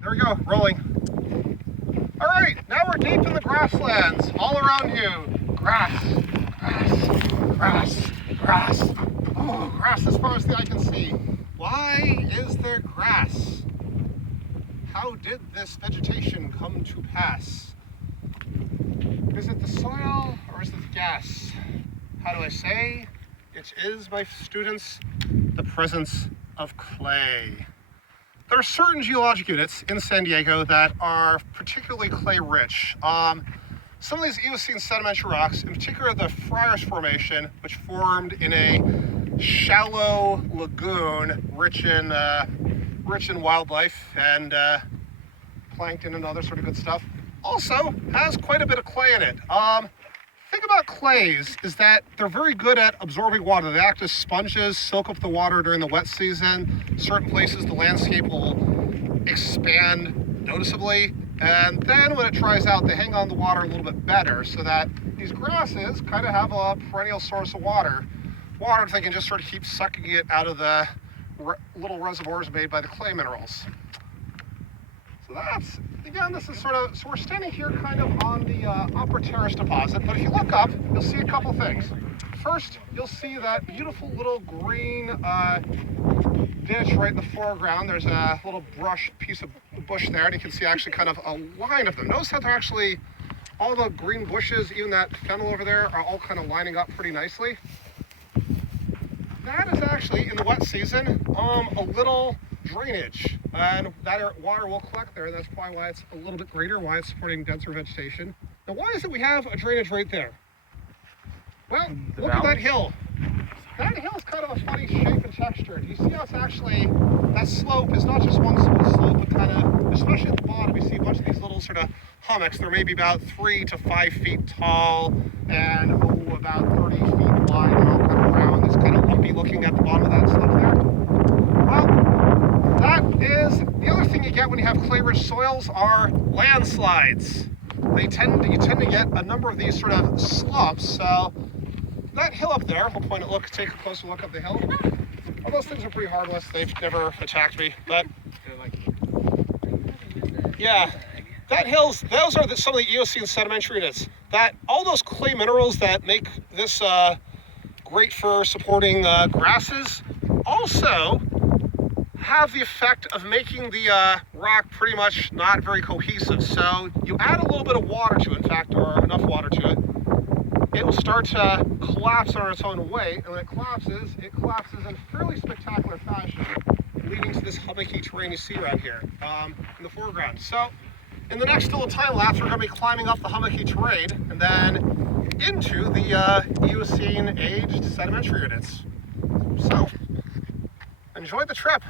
There we go, rolling. All right, now we're deep in the grasslands. All around you, grass, grass, grass, grass. Oh, grass as far as the eye can see. Why is there grass? How did this vegetation come to pass? Is it the soil or is it the gas? How do I say? It is, my students, the presence of clay. There are certain geologic units in San Diego that are particularly clay-rich. Some of these Eocene sedimentary rocks, in particular the Friars Formation, which formed in a shallow lagoon rich in wildlife and plankton and other sort of good stuff, also has quite a bit of clay in it. Thing about clays is that they're very good at absorbing water. They act as sponges, soak up the water during the wet season. Certain places the landscape will expand noticeably, and then when it dries out they hang on the water a little bit better, so that these grasses kind of have a perennial source of water that they can just sort of keep sucking it out of the little reservoirs made by the clay minerals. So that's, again, this is sort of, so we're standing here kind of on the upper terrace deposit, but if you look up, you'll see a couple things. First, you'll see that beautiful little green ditch right in the foreground. There's a little piece of bush there, and you can see actually kind of a line of them. Notice how they're actually, all the green bushes, even that fennel over there, are all kind of lining up pretty nicely. That is actually, in the wet season, a little drainage, and that water will collect there. That's probably why it's a little bit greater, why it's supporting denser vegetation. Now, why is it we have a drainage right there? Well, look at that hill. That hill is kind of a funny shape and texture. Do you see how it's actually, that slope is not just one smooth slope, but kind of, especially at the bottom, you see a bunch of these little sort of hummocks. They're maybe about 3 to 5 feet tall and about 30 feet wide, and all kind of round. It's kind of lumpy looking at the bottom of that slope there. Well, that is the other thing you get when you have clay-rich soils are landslides. You tend to get a number of these sort of slumps. So that hill up there, we'll take a closer look up the hill. All those things are pretty harmless. They've never attacked me, but yeah, that hills. Those are some of the Eocene sedimentary units. That all those clay minerals that make this great for supporting grasses also have the effect of making the rock pretty much not very cohesive. So you add a little bit of water to it, in fact, or enough water to it, it will start to collapse on its own weight, and when it collapses in fairly spectacular fashion, leading to this hummocky terrain you see right here in the foreground. So in the next little time lapse, we're going to be climbing up the hummocky terrain and then into the Eocene aged sedimentary units. So enjoy the trip.